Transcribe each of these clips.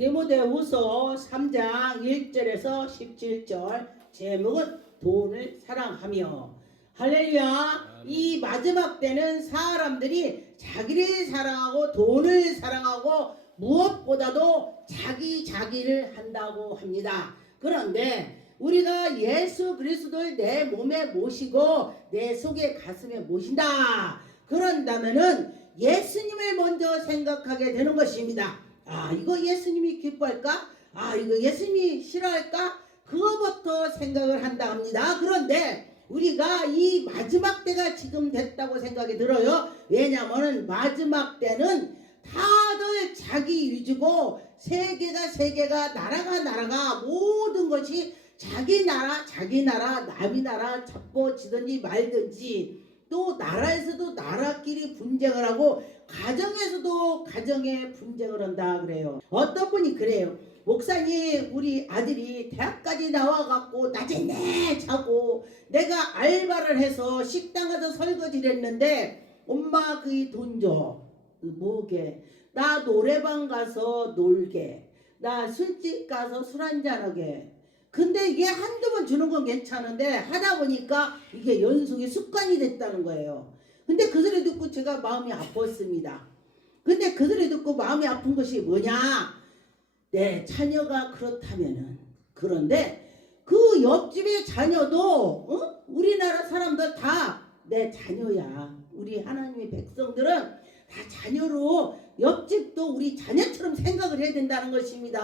디모데후서 3장 1절에서 17절 제목은 돈을 사랑하며. 할렐루야. 이 마지막 때는 사람들이 자기를 사랑하고 돈을 사랑하고 무엇보다도 자기를 한다고 합니다. 그런데 우리가 예수 그리스도를 내 몸에 모시고 내 속에 가슴에 모신다 그런다면은 예수님을 먼저 생각하게 되는 것입니다. 아, 이거 예수님이 기뻐할까? 아, 이거 예수님이 싫어할까? 그거부터 생각을 한다 합니다. 그런데 우리가 이 마지막 때가 지금 됐다고 생각이 들어요. 왜냐하면 마지막 때는 다들 자기 위주고 세계가 나라가 모든 것이 자기 나라 남의 나라 잡고 지든지 말든지, 또 나라에서도 나라끼리 분쟁을 하고 가정에서도 가정에 분쟁을 한다 그래요. 어떤 분이 그래요. 목사님, 우리 아들이 대학까지 나와갖고 낮에 자고 내가 알바를 해서 식당 가서 설거지를 했는데 엄마 그 돈 줘. 뭐게? 나 노래방 가서 놀게. 나 술집 가서 술 한잔하게. 근데 이게 한두 번 주는 건 괜찮은데 하다 보니까 이게 연속이 습관이 됐다는 거예요. 근데 그 소리 듣고 제가 마음이 아팠습니다. 근데 그 소리 듣고 마음이 아픈 것이 뭐냐? 내 자녀가 그렇다면은. 그런데 그 옆집의 자녀도 우리나라 사람들 다 내 자녀야. 우리 하나님의 백성들은 다 자녀로 옆집도 우리 자녀처럼 생각을 해야 된다는 것입니다.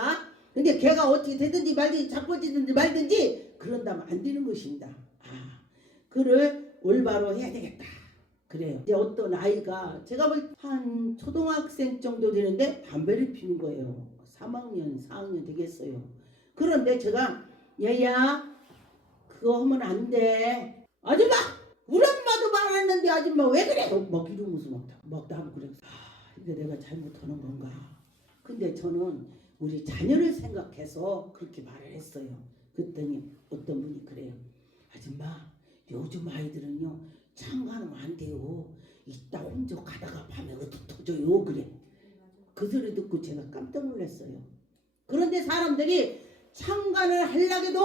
근데 걔가 어떻게 되든지 말든지 자빠지든지 말든지 그런다면 안 되는 것입니다. 아, 그를 올바로 해야 되겠다. 그래요. 이제 어떤 아이가 제가 볼 한 초등학생 정도 되는데 담배를 피는 거예요. 3학년 4학년 되겠어요. 그런데 제가 얘야 그거 하면 안 돼. 아줌마! 우리 엄마도 말했는데 아줌마 왜 그래? 막 이러면서 막 나하고 그랬어. 아, 이게 내가 잘못하는 건가? 근데 저는 우리 자녀를 생각해서 그렇게 말을 했어요. 그랬더니 어떤 분이 그래요. 아줌마, 요즘 아이들은요 참가하면 안 돼요. 이따 혼자 가다가 밤에 어떻게 터져요. 그래. 그 소리 듣고 제가 깜짝 놀랐어요. 그런데 사람들이 참관을 하려고 해도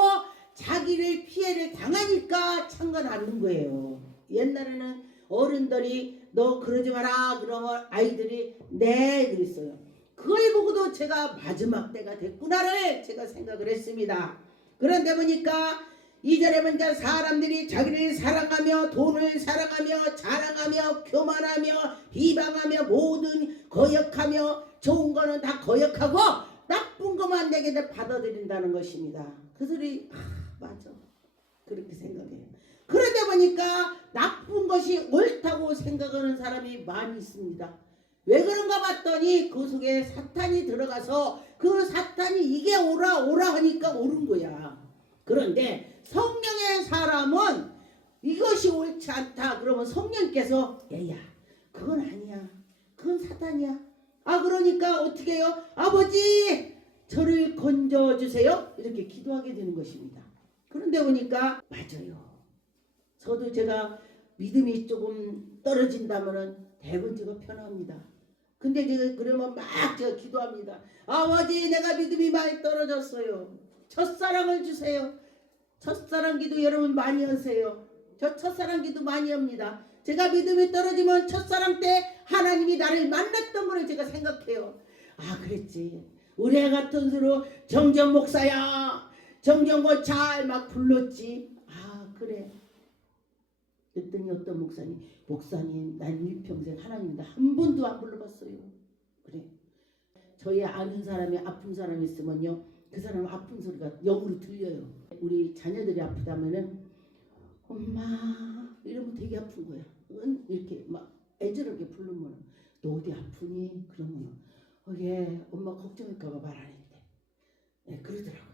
자기를 피해를 당하니까 참관 안 하는 거예요. 옛날에는 어른들이 너 그러지 마라 그러면 아이들이 네 그랬어요. 그걸 보고도 제가 마지막 때가 됐구나를 제가 생각을 했습니다. 그런데 보니까 이전에 보니까 사람들이 자기를 사랑하며 돈을 사랑하며 자랑하며 교만하며 비방하며 모든 거역하며 좋은 거는 다 거역하고 나쁜 것만 내게 받아들인다는 것입니다. 그 소리 맞아. 그렇게 생각해요. 그러다 보니까 나쁜 것이 옳다고 생각하는 사람이 많이 있습니다. 왜 그런가 봤더니 그 속에 사탄이 들어가서 그 사탄이 이게 오라 하니까 옳은 거야. 그런데 성령의 사람은 이것이 옳지 않다 그러면 성령께서 얘야 그건 아니야. 그건 사탄이야. 아 그러니까 어떻게 해요? 아버지 저를 건져주세요. 이렇게 기도하게 되는 것입니다. 그런데 보니까 맞아요. 저도 제가 믿음이 조금 떨어진다면은 대부분 제가 편합니다. 근데 제가 그러면 막 제가 기도합니다. 아버지 내가 믿음이 많이 떨어졌어요. 첫사랑을 주세요. 첫사랑 기도 여러분 많이 하세요. 저 첫사랑 기도 많이 합니다. 제가 믿음이 떨어지면 첫사랑 때 하나님이 나를 만났던 걸 제가 생각해요. 아 그랬지. 우리 애 같은 수로 정정 목사야. 정정고 잘 막 불렀지. 아 그래. 그랬더니 어떤 목사님 난 일평생 하나님도 한 번도 안 불러봤어요. 그래. 저희 아는 사람이 아픈 사람이 있으면요 그 사람 아픈 소리가 영으로 들려요. 우리 자녀들이 아프다면은 엄마 이러면 되게 아픈 거야. 이렇게 막 애절하게 부르면 너 어디 아프니? 그러면 예 엄마 걱정할까봐 말 안 했대. 네, 그러더라고요.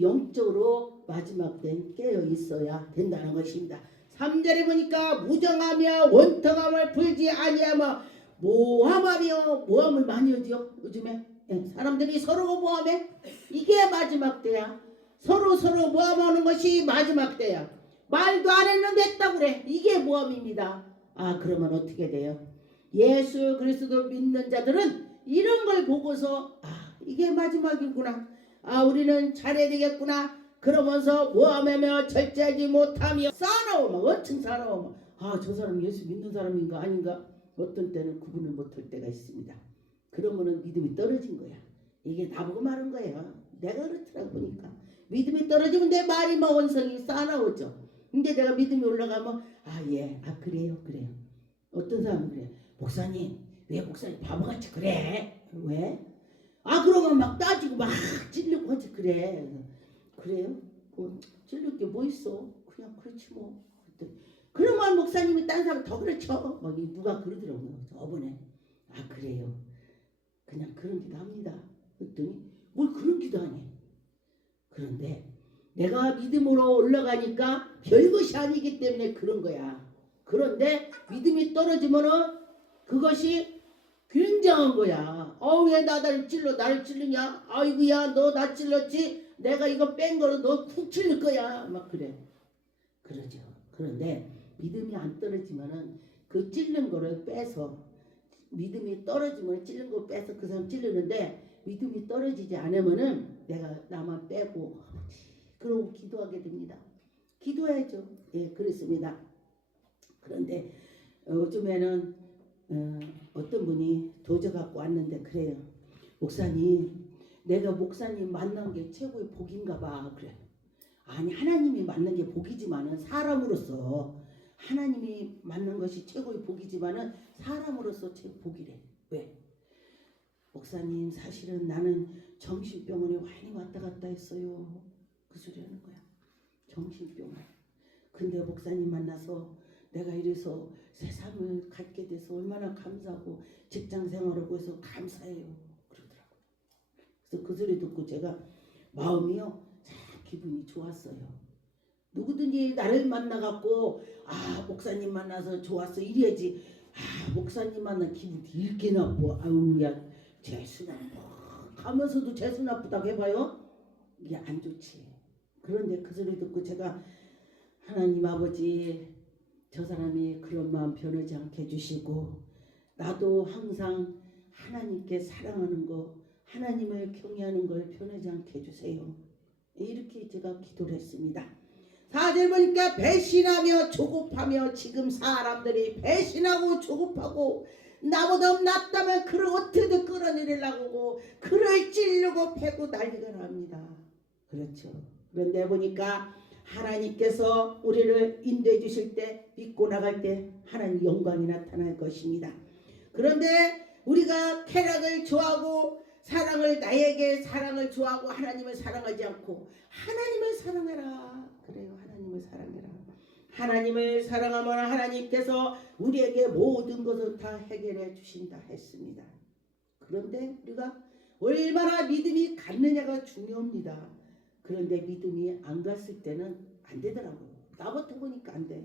영적으로 마지막 땐 깨어 있어야 된다는 것입니다. 3절에 보니까 무정하며 원통함을 풀지 아니하며 모함을 많이 하죠. 요즘에 사람들이 서로가 모함해. 이게 마지막 때야. 서로 모함하는 것이 마지막 때야. 말도 안 했는데 했다고 그래. 이게 모함입니다. 아 그러면 어떻게 돼요? 예수 그리스도 믿는 자들은 이런 걸 보고서 아 이게 마지막이구나. 아 우리는 잘해야 되겠구나. 그러면서 모함하며 절제하지 못하며 싸나워 막 엄청 싸나워. 아 저 사람 예수 믿는 사람인가 아닌가. 어떤 때는 구분을 못할 때가 있습니다. 그러면은 믿음이 떨어진 거야. 이게 나보고 말한 거예요. 내가 그렇더라고 보니까. 믿음이 떨어지면 내 말이 막 원성이 싸나오죠. 근데 내가 믿음이 올라가면 그래요. 어떤 사람은 그래. 목사님 왜 목사님 바보같이 그래? 왜? 그러면 막 따지고 막 찔르고 하지 그래. 그래요? 뭐 찔릴 게 뭐 있어? 그냥 그렇지 뭐. 그러면 목사님이 딴 사람 더 그렇죠. 막 누가 그러더라고요. 저번에. 그래요. 그냥 그런 기도 합니다. 그랬더니 뭘 그런 기도 하네. 그런데 내가 믿음으로 올라가니까 별것이 아니기 때문에 그런 거야. 그런데 믿음이 떨어지면은 그것이 굉장한 거야. 왜 나를 찔르냐? 아이고야 너 나 찔렀지? 내가 이거 뺀 거로 너 푹 찔릴 거야. 막 그래. 그러죠. 그런데 믿음이 안 떨어지면은 그 찔른 거를 빼서 믿음이 떨어지면 찔른 거 빼서 그 사람 찔르는데 믿음이 떨어지지 않으면은 내가 나만 빼고 그러고 기도하게 됩니다. 기도해야죠. 그렇습니다. 그런데 요즘에는 어떤 분이 도저 갖고 왔는데 그래요. 목사님 내가 목사님 만난 게 최고의 복인가 봐. 그래. 아니 하나님이 만난 게 복이지만은 사람으로서 하나님이 만난 것이 최고의 복이지만은 사람으로서 최고 복이래. 왜? 목사님 사실은 나는 정신병원에 많이 왔다 갔다 했어요. 그 소리 하는 거야. 정신병원. 근데 목사님 만나서 내가 이래서 세상을 갖게 돼서 얼마나 감사하고 직장 생활하고 해서 감사해요. 그러더라고요. 그래서 그 소리 듣고 제가 마음이요 참 기분이 좋았어요. 누구든지 나를 만나갖고 목사님 만나서 좋았어 이래야지. 목사님 만나 기분 이렇게 나쁘고 야 재수 나빠 가면서도 재수 나쁘다고 해봐요. 이게 안 좋지. 그런데 그 소리 듣고 제가 하나님 아버지 저 사람이 그런 마음 변하지 않게 해주시고 나도 항상 하나님께 사랑하는 거 하나님을 경외하는 걸 변하지 않게 해주세요. 이렇게 제가 기도를 했습니다. 4절 보니까 배신하며 조급하며 지금 사람들이 배신하고 조급하고 나보다 낫다면 그를 어떻게든 끌어내리려고 하고 그를 찌르고 패고 난리가 납니다. 그렇죠. 그런데 보니까 하나님께서 우리를 인도해 주실 때 믿고 나갈 때 하나님 영광이 나타날 것입니다. 그런데 우리가 쾌락을 좋아하고 나에게 사랑을 좋아하고 하나님을 사랑하지 않고 하나님을 사랑해라. 그래요. 하나님을 사랑해라. 하나님을 사랑하면 하나님께서 우리에게 모든 것을 다 해결해 주신다 했습니다. 그런데 우리가 얼마나 믿음이 갔느냐가 중요합니다. 그런데 믿음이 안 갔을 때는 안 되더라고요. 나부터 보니까 안 돼.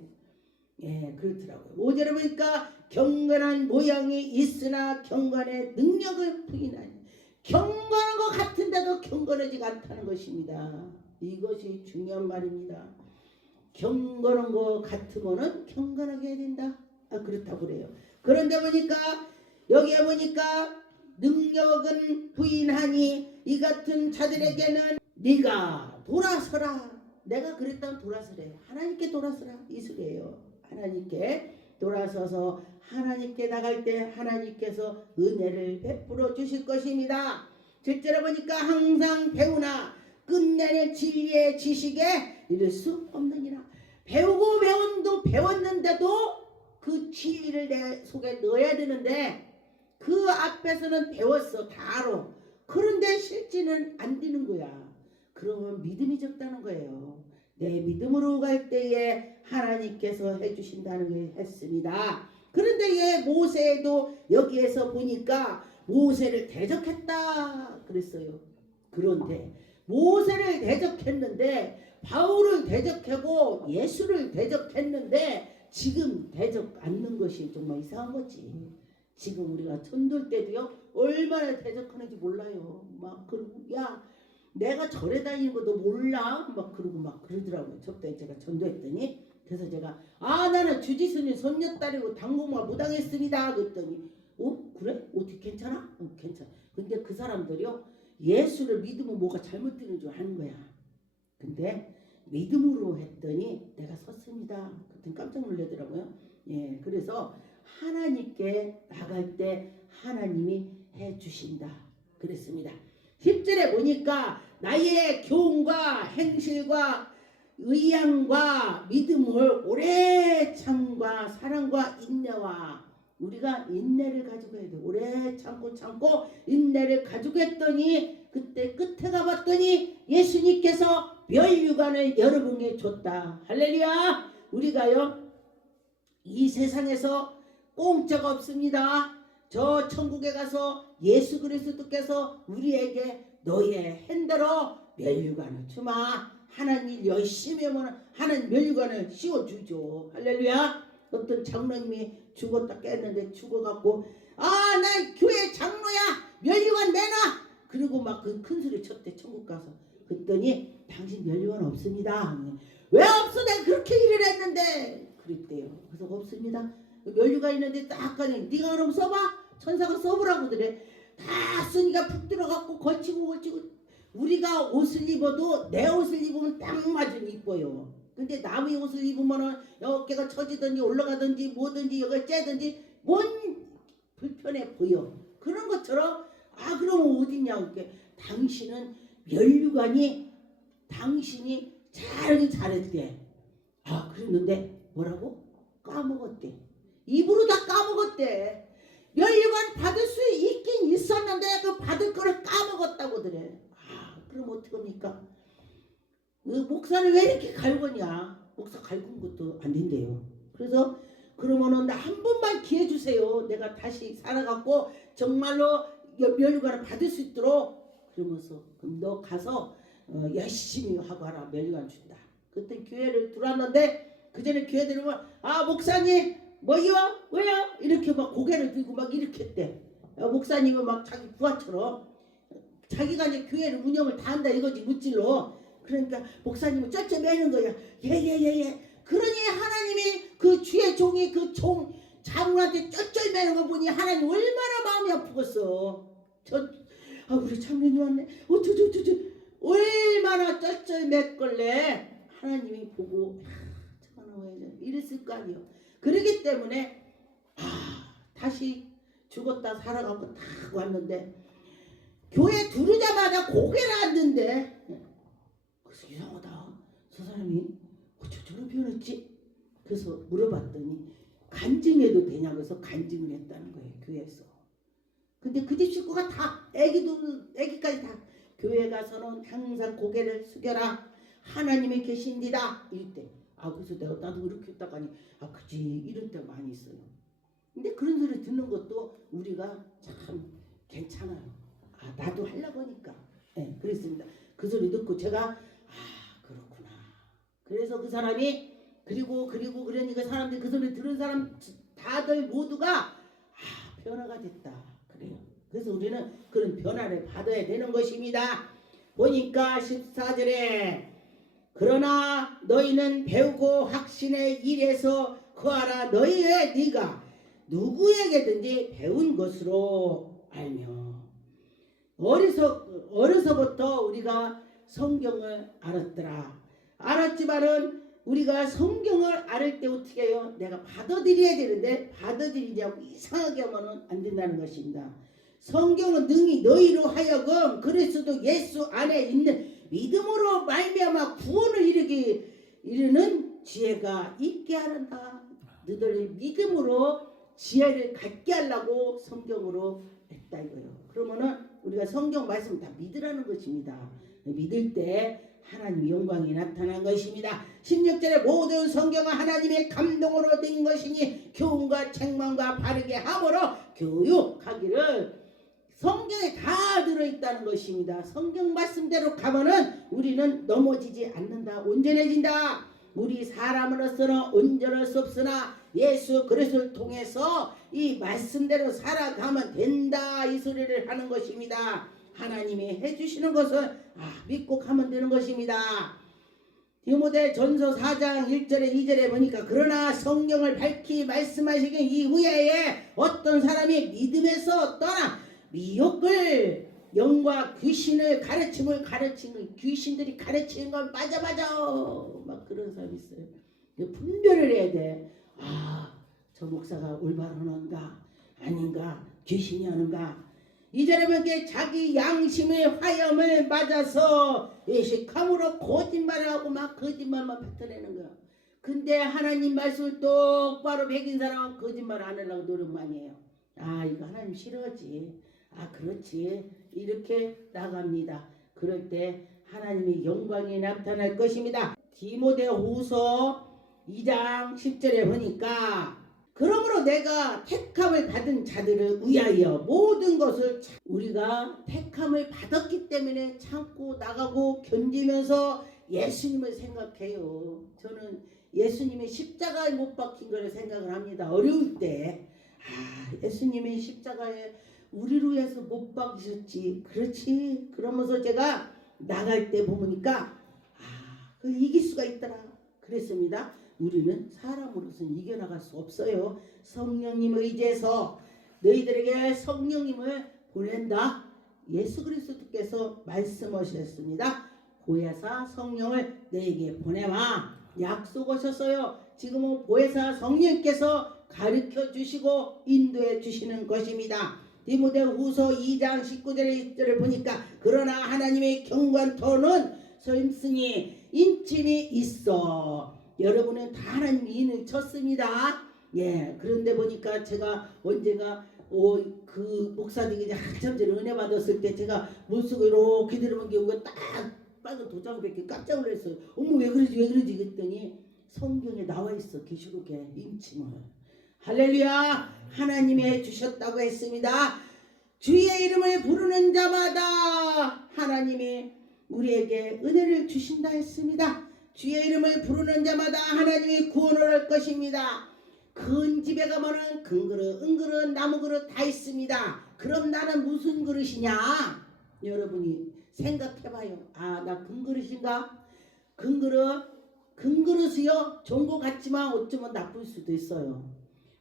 그렇더라고요. 5절에 보니까 경건한 모양이 있으나 경건의 능력을 부인하니 경건한 것 같은데도 경건하지가 않다는 것입니다. 이것이 중요한 말입니다. 경건한 것 같으면은 경건하게 해야 된다. 그렇다고 그래요. 그런데 보니까 여기에 보니까 능력은 부인하니 이 같은 자들에게는 네가 돌아서라. 내가 그랬다면 돌아서래. 하나님께 돌아서라. 이 소리예요. 하나님께 돌아서서 하나님께 나갈 때 하나님께서 은혜를 베풀어 주실 것입니다. 7절에 보니까 항상 배우나 끝내는 진리의 지식에 이를 수 없느니라. 배우고 배웠는데도 그 진리를 내 속에 넣어야 되는데 그 앞에서는 배웠어. 다 알아. 그런데 실제는 안 되는 거야. 그러면 믿음이 적다는 거예요. 내 믿음으로 갈 때에 하나님께서 해주신다는 걸 했습니다. 그런데 모세도 여기에서 보니까 모세를 대적했다 그랬어요. 그런데 모세를 대적했는데 바울을 대적하고 예수를 대적했는데 지금 대적 않는 것이 정말 이상한 거지. 지금 우리가 전도할 때도요 얼마나 대적하는지 몰라요. 막 그러고 내가 절에 다니는 거 너 몰라? 막 그러고 막 그러더라고요. 저때 제가 전도했더니 그래서 제가 나는 주지스님 손녀딸이고 당공과 무당했습니다. 그랬더니 그래? 어떻게 괜찮아? 괜찮아. 근데 그 사람들이요 예수를 믿으면 뭐가 잘못되는 줄 아는 거야. 근데 믿음으로 했더니 내가 섰습니다. 그때 깜짝 놀라더라고요. 예, 그래서 하나님께 나갈 때 하나님이 해주신다 그랬습니다. 10절에 보니까 나의 교훈과 행실과 의향과 믿음을 오래 참과 사랑과 인내와 우리가 인내를 가지고 해야 돼. 오래 참고 인내를 가지고 했더니 그때 끝에 가봤더니 예수님께서 멸류관을 여러분에게 줬다. 할렐루야. 우리가요 이 세상에서 공짜가 없습니다. 저 천국에 가서 예수 그리스도께서 우리에게 너의 핸대로 멸류관을 주마. 하나님 열심히 하면 하나님 멸류관을 씌워주죠. 할렐루야. 어떤 장로님이 죽었다 깼는데 죽어갖고 난 교회 장로야 멸류관 내놔. 그리고 막 그 큰 소리 쳤대. 천국 가서. 그랬더니 당신 멸류관 없습니다. 왜 없어? 내가 그렇게 일을 했는데 그랬대요. 그래서 없습니다. 멸류관 있는데 딱 가니 네가 그럼 써봐. 천사가 써보라고 그래. 다 쓰니까 푹 들어갖고 걸치고 우리가 옷을 입어도 내 옷을 입으면 딱 맞으면 이뻐요. 근데 남의 옷을 입으면은 어깨가 처지든지 올라가든지 뭐든지 여기 째든지 뭔 불편해 보여. 그런 것처럼 그럼 어딨냐고. 이렇게 당신은 멸류관이 당신이 잘했대. 그랬는데 뭐라고? 까먹었대. 입으로 다 까먹었대. 멸류관 받을 수 있긴 있었는데 그 받을 거를 까먹었다고 그래. 그럼 어떡합니까? 목사를 왜 이렇게 갈구냐? 목사 갈군 것도 안 된대요. 그래서 그러면은 나 한 번만 기회 주세요. 내가 다시 살아갖고 정말로 멸류관을 받을 수 있도록. 그러면서 그럼 너 가서 열심히 하고 하라. 멸류관 준다. 그때 교회를 들어왔는데 그 전에 교회 들어오면 목사님 뭐요? 왜요? 이렇게 막 고개를 들고 막 이렇게 했대. 목사님은 막 자기 부하처럼 자기가 이제 교회를 운영을 다 한다 이거지 무찔러. 그러니까 목사님은 쩔쩔매는 거야. 예. 그러니 하나님이 그 주의 종이 그 종 장로한테 쩔쩔매는 거 보니 하나님 얼마나 마음이 아프겠어. 우리 장로님 왔네. 얼마나 쩔쩔맸걸래. 하나님이 보고 이랬을 거 아니에요. 그러기 때문에 다시 죽었다 살아가고 다 왔는데 교회 들어오자마자 고개를 앉는데 그래서 이상하다. 저 사람이 저런 변했지? 그래서 물어봤더니 간증해도 되냐고 해서 간증을 했다는 거예요. 교회에서. 근데 그 집 식구가 다 애기까지 다 교회 가서는 항상 고개를 숙여라. 하나님이 계신디다. 이랬대. 그래서 나도 그렇게 했다가 그치 이럴 때 많이 있어요. 근데 그런 소리 듣는 것도 우리가 참 괜찮아요. 나도 하려고 하니까. 네, 그랬습니다. 그 소리 듣고 제가 그렇구나. 그래서 그 사람이 그리고 그러니까 사람들이 그 소리 들은 사람 다들 모두가 변화가 됐다. 그래요. 그래서 우리는 그런 변화를 받아야 되는 것입니다. 보니까 14절에 그러나 너희는 배우고 확신의 일에서 거하라. 너희의 네가 누구에게든지 배운 것으로 알며. 어려서부터 우리가 성경을 알았더라. 알았지만은 우리가 성경을 알을 때 어떻게 해요? 내가 받아들여야 되는데 받아들이지 않고 이상하게 하면은 안 된다는 것입니다. 성경은 능히 너희로 하여금 그리스도 예수 안에 있는 믿음으로 말미암아 구원을 이루는 지혜가 있게 하란다. 너희들이 믿음으로 지혜를 갖게 하려고 성경으로 했다 이거예요. 그러면은 우리가 성경 말씀 다 믿으라는 것입니다. 믿을 때 하나님의 영광이 나타난 것입니다. 16절에 모든 성경은 하나님의 감동으로 된 것이니 교훈과 책망과 바르게 함으로 교육하기를. 성경에 다 들어있다는 것입니다. 성경 말씀대로 가면은 우리는 넘어지지 않는다. 온전해진다. 우리 사람으로서는 온전할 수 없으나 예수 그리스도를 통해서 이 말씀대로 살아가면 된다. 이 소리를 하는 것입니다. 하나님이 해주시는 것은 믿고 가면 되는 것입니다. 디모데전서 4장 1절에 2절에 보니까 그러나 성경을 밝히 말씀하시긴 이후에 어떤 사람이 믿음에서 떠나 미혹을 영과 귀신을 가르치는 귀신들이 가르치는 건 맞아 막 그런 사람이 있어요. 분별을 해야 돼. 저 목사가 올바르는가 아닌가 귀신이 하는가. 이전에 게 자기 양심의 화염을 맞아서 예식함으로 거짓말을 하고 막 거짓말만 뱉어내는 거야. 근데 하나님 말씀을 똑바로 배긴 사람은 거짓말 안 하려고 노력 많이 해요. 이거 하나님 싫어하지. 그렇지. 이렇게 나갑니다. 그럴 때 하나님의 영광이 나타날 것입니다. 디모데후서 2장 10절에 보니까 그러므로 내가 택함을 받은 자들을 위하여 모든 것을 우리가 택함을 받았기 때문에 참고 나가고 견디면서 예수님을 생각해요. 저는 예수님이 십자가에 못 박힌 걸 생각을 합니다. 어려울 때 예수님이 십자가에 우리를 위해서 못 박히셨지. 그렇지. 그러면서 제가 나갈 때 보니까 이길 수가 있더라. 그랬습니다. 우리는 사람으로서는 이겨나갈 수 없어요. 성령님을 의지해서 너희들에게 성령님을 보낸다. 예수 그리스도께서 말씀하셨습니다. 보혜사 성령을 너에게 보내와 약속하셨어요. 지금은 보혜사 성령께서 가르쳐 주시고 인도해 주시는 것입니다. 디모데후서 2장 19절의 20절을 보니까 그러나 하나님의 경관토는 서임승이 인침이 있어. 여러분은 다 하나님이 인을 쳤습니다. 그런데 보니까 제가 언제가 그 목사님이 한참 전에 은혜 받았을 때 제가 물속에 이렇게 들어본 경우가 딱 빨간 도장을 뵙게 깜짝 놀랐어요. 어머 왜 그러지 그랬더니 성경에 나와 있어. 계시록에 인침을. 할렐루야. 하나님이 해주셨다고 했습니다. 주의 이름을 부르는 자마다 하나님이 우리에게 은혜를 주신다 했습니다. 주의 이름을 부르는 자마다 하나님이 구원을 할 것입니다. 큰 집에 가면은 큰 그릇, 은그릇, 나무 그릇 다 있습니다. 그럼 나는 무슨 그릇이냐? 여러분이 생각해봐요. 나 큰 그릇인가? 큰 그릇이요. 좋은 것 같지만 어쩌면 나쁠 수도 있어요.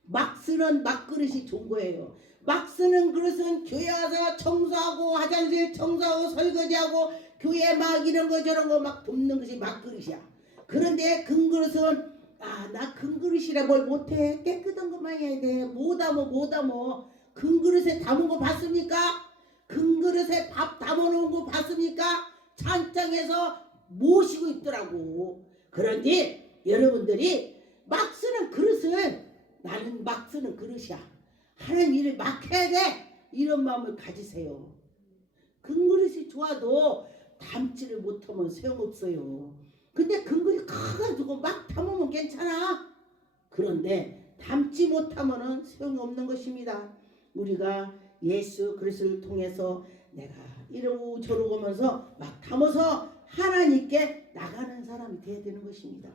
막 쓰는 막 그릇이 좋은 거예요. 막 쓰는 그릇은 교회 와서 청소하고 화장실 청소하고 설거지하고 교회 막 이런 거 저런 거 막 돕는 것이 막 그릇이야. 그런데 큰 그릇은 나 큰 그릇이라 뭘 못해. 깨끗한 것만 해야 돼. 못 담어. 큰 그릇에 담은 거 봤습니까? 큰 그릇에 밥 담아놓은 거 봤습니까? 찬장에서 모시고 있더라고. 그런데 여러분들이 막 쓰는 그릇은 나는 막 쓰는 그릇이야. 하나님 일을 막 해야 돼. 이런 마음을 가지세요. 큰 그릇이 좋아도 담지를 못하면 소용없어요. 근데 큰 그릇이 커가지고 막 담으면 괜찮아. 그런데 담지 못하면 소용이 없는 것입니다. 우리가 예수 그리스도를 통해서 내가 이러고 저러고 하면서 막 담아서 하나님께 나가는 사람이 되어야 되는 것입니다.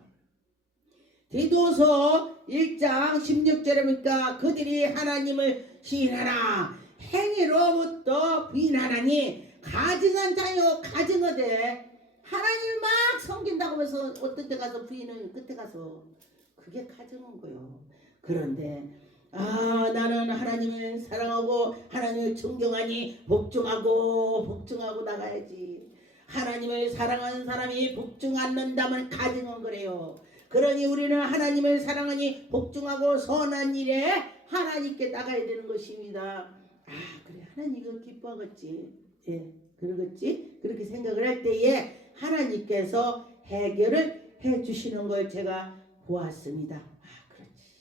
디도서 1장 16절에 보니까 그들이 하나님을 시인하나 행위로부터 부인하나니 가증한 자요 가증하되. 하나님을 막 섬긴다고 하면서 어떤 데 가서 부인은 끝에 가서 그게 가증한 거예요. 그런데 나는 하나님을 사랑하고 하나님을 존경하니 복종하고 나가야지. 하나님을 사랑하는 사람이 복종 않는다면 가증한 거래요. 그러니 우리는 하나님을 사랑하니 복종하고 선한 일에 하나님께 나가야 되는 것입니다. 그래 하나님 이거 기뻐하겠지. 그러겠지. 그렇게 생각을 할 때에 하나님께서 해결을 해주시는 걸 제가 보았습니다. 그렇지.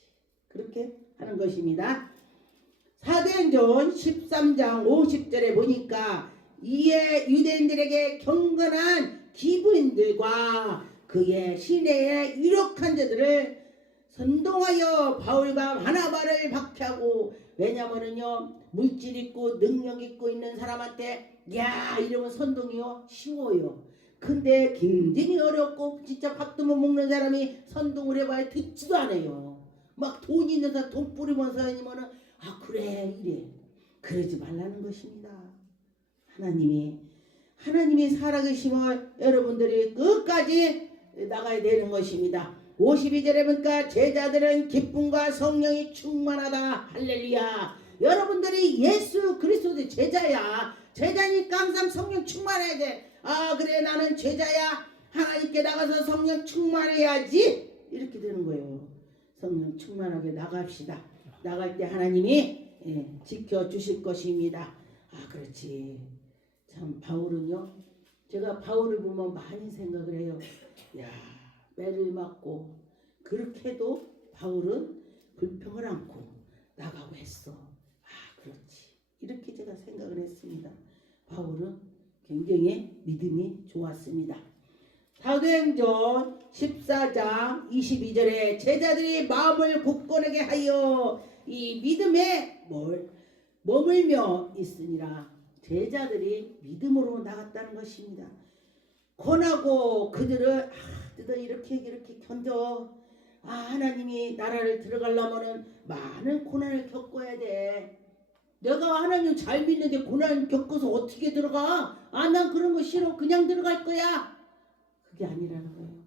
그렇게 하는 것입니다. 사도행전 13장 50절에 보니까 이에 유대인들에게 경건한 기부인들과 그의 시내에 유력한 자들을 선동하여 바울과 바나바를 박해하고. 왜냐면은요 물질 있고 능력 있고 있는 사람한테 이러면 선동이요 쉬워요. 근데 굉장히 어렵고 진짜 밥도 못 먹는 사람이 선동을 해봐야 듣지도 않아요. 막 돈 있는 사람 돈 뿌리면서 아니면은 그래 이래. 그러지 말라는 것입니다. 하나님이 살아계심을 여러분들이 끝까지 나가야 되는 것입니다. 52절에 보니까 제자들은 기쁨과 성령이 충만하다. 할렐루야. 여러분들이 예수 그리스도의 제자야. 제자니까 항상 성령 충만해야 돼. 아 그래 나는 제자야. 하나님께 나가서 성령 충만해야지. 이렇게 되는 거예요. 성령 충만하게 나갑시다. 나갈 때 하나님이 지켜주실 것입니다. 아 그렇지. 참 바울은요. 제가 바울을 보면 많이 생각을 해요. 야 매를 맞고 그렇게도 바울은 불평을 않고 나가고 했어. 아 그렇지. 이렇게 제가 생각을 했습니다. 바울은 굉장히 믿음이 좋았습니다. 사도행전 14장 22절에 제자들이 마음을 굳건하게 하여 이 믿음에 머물며 있으니라. 제자들이 믿음으로 나갔다는 것입니다. 권하고 그들을 너희 이렇게 견뎌. 하나님이 나라를 들어가려면은 많은 고난을 겪어야 돼. 내가 하나님 잘 믿는데 고난 겪어서 어떻게 들어가? 난 그런 거 싫어. 그냥 들어갈 거야. 그게 아니라는 거예요.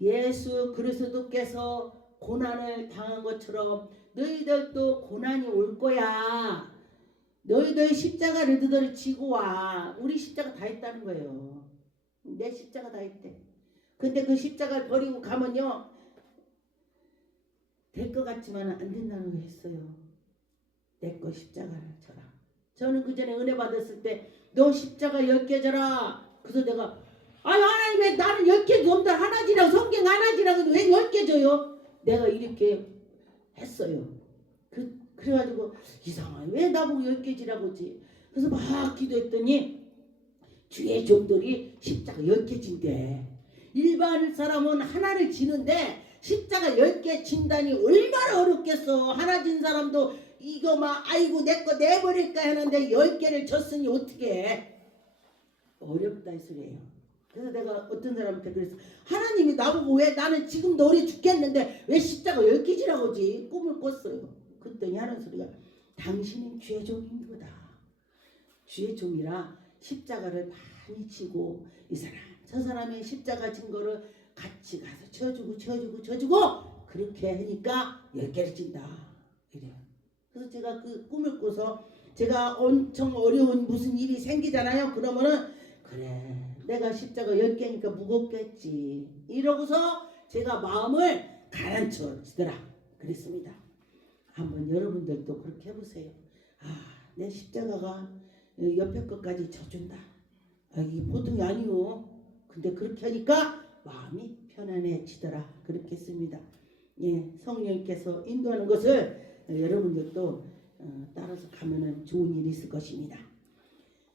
예수 그리스도께서 고난을 당한 것처럼 너희들도 고난이 올 거야. 너희들 십자가를 너희들 지고 와. 우리 십자가 다 했다는 거예요. 내 십자가 다 했대. 근데 그 십자가를 버리고 가면요 될 것 같지만 안 된다는 거 했어요. 내 거 십자가를 져라. 저는 그 전에 은혜 받았을 때 너 십자가 10개 져라. 그래서 내가 하나님 왜 나는 10개 넘다 하나 지라고 성경 하나 지라고 왜 10개 져요? 내가 이렇게 했어요. 그래가지고 이상하네. 왜 나보고 10개 지라고 지? 그래서 막 기도했더니 주의 종들이 십자가 10개 진대. 일반 사람은 하나를 지는데 십자가 10개 진다니 얼마나 어렵겠어. 하나 진 사람도 이거 막 아이고 내 거 내버릴까 하는데 10개를 졌으니 어떻게 해. 어렵다 이 소리예요. 그래서 내가 어떤 사람한테 그랬어. 하나님이 나보고 왜 나는 지금 어려 죽겠는데 왜 십자가 10개 지라고 지? 꿈을 꿨어요. 그랬더니 하는 소리가 당신은 주의 종인 거다. 주의 종이라 십자가를 많이 지고 이 사람 저 사람의 십자가 진 거를 같이 가서 쳐주고 그렇게 하니까 10개를 진다. 이래요. 그래서 제가 그 꿈을 꿔서 제가 엄청 어려운 무슨 일이 생기잖아요. 그러면은 그래 내가 십자가 10개니까 무겁겠지. 이러고서 제가 마음을 가라앉혀지더라. 그랬습니다. 한번 여러분들도 그렇게 해보세요. 내 십자가가 옆에 것까지 져준다. 이게 보통이 아니요. 근데 그렇게 하니까 마음이 편안해지더라. 그렇게 했습니다. 성령께서 인도하는 것을 여러분들도 따라서 가면은 좋은 일이 있을 것입니다.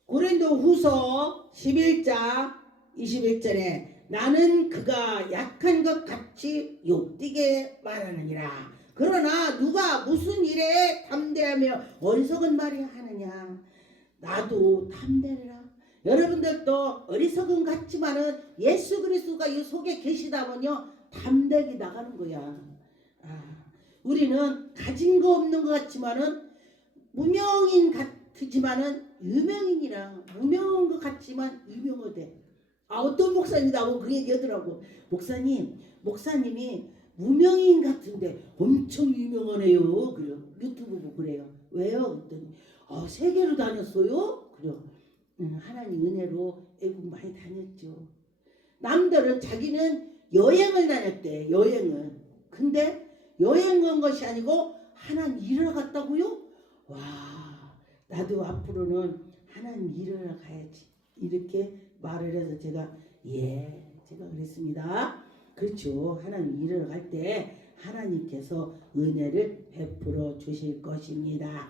고린도 후서 11장 21절에 나는 그가 약한 것 같이 욕되게 말하느니라. 그러나 누가 무슨 일에 담대하며 어리석은 말이 하느냐. 나도 담대라. 여러분들도 어리석은 같지만은 예수 그리스도가 이 속에 계시다면요 담대하게 나가는 거야. 우리는 가진 거 없는 것 같지만은 무명인 같지만은 유명인이라 무명한 것 같지만 유명하대. 어떤 목사님이 나보고 그 얘기하더라고. 목사님이 무명인 같은데 엄청 유명하네요. 그래요. 유튜브 보고 그래요. 왜요? 그랬더니 세계로 다녔어요. 그래요. 하나님 은혜로 애국 많이 다녔죠. 남들은 자기는 여행을 다녔대. 여행은. 근데 여행 간 것이 아니고 하나님 일하러 갔다고요? 와, 나도 앞으로는 하나님 일하러 가야지. 이렇게 말을 해서 제가 그랬습니다. 그렇죠. 하나님 일하러 갈 때 하나님께서 은혜를 베풀어 주실 것입니다.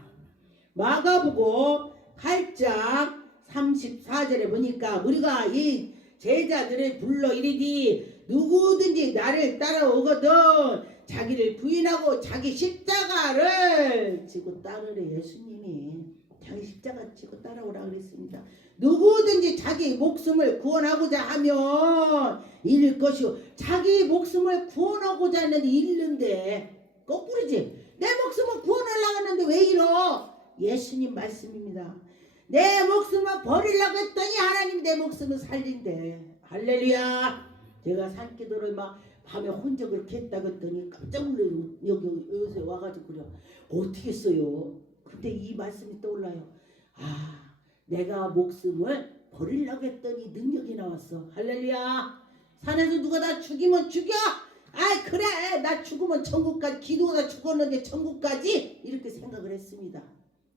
마가복음 8장 34절에 보니까 우리가 이 제자들을 불러 이르되 누구든지 나를 따라오거든 자기를 부인하고 자기 십자가를 지고 따르래. 예수님이 자기 십자가 지고 따라오라 그랬습니다. 누구든지 자기 목숨을 구원하고자 하면 잃을 것이요. 자기 목숨을 구원하고자 하는데 잃는데 거꾸로지. 내 목숨을 구원하려고 하는데 왜 잃어? 예수님 말씀입니다. 내 목숨을 버리려고 했더니 하나님 내 목숨을 살린대. 할렐루야. 제가 산기도를 막 밤에 혼자 그렇게 했다 그랬더니 깜짝 놀라요. 여기 요새 와가지고 그래. 어떻게 했어요? 근데 이 말씀이 떠올라요. 내가 목숨을 버리려고 했더니 능력이 나왔어. 할렐루야. 산에서 누가 나 죽이면 죽여. 아이 그래 나 죽으면 천국까지 기도하다 죽었는데 천국까지 이렇게 생각을 했습니다.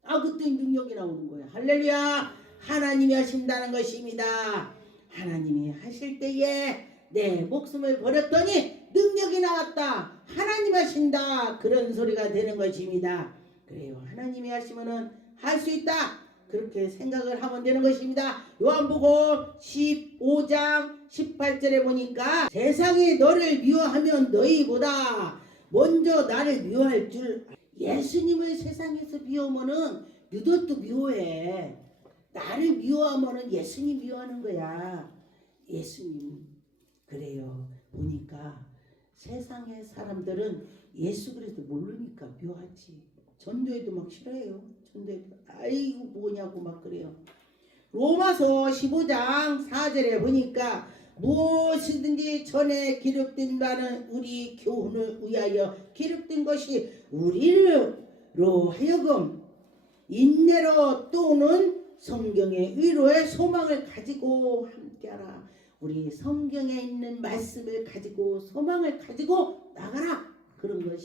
아 그때 능력이 나오는 거야. 할렐루야. 하나님이 하신다는 것입니다. 하나님이 하실 때에 내 목숨을 버렸더니 능력이 나왔다. 하나님 하신다. 그런 소리가 되는 것입니다. 그래요. 하나님이 하시면은 할 수 있다. 그렇게 생각을 하면 되는 것입니다. 요한복음 15장 18절에 보니까 세상이 너를 미워하면 너희보다 먼저 나를 미워할 줄. 예수님을 세상에서 미워하면은 유독도 미워해. 나를 미워하면은 예수님 미워하는 거야. 예수님. 그래요. 보니까 세상의 사람들은 예수 그리스도 모르니까 미워하지. 전도에도 막 싫어해요. 전도에도 아이고 뭐냐고 막 그래요. 로마서 15장 4절에 보니까 무엇이든지 전에 기록된 바는 우리 교훈을 위하여 기록된 것이 우리로 하여금 인내로 또는 성경의 위로의 소망을 가지고 함께하라. 우리 성경에 있는 말씀을 가지고 소망을 가지고 나가라. 그런 것이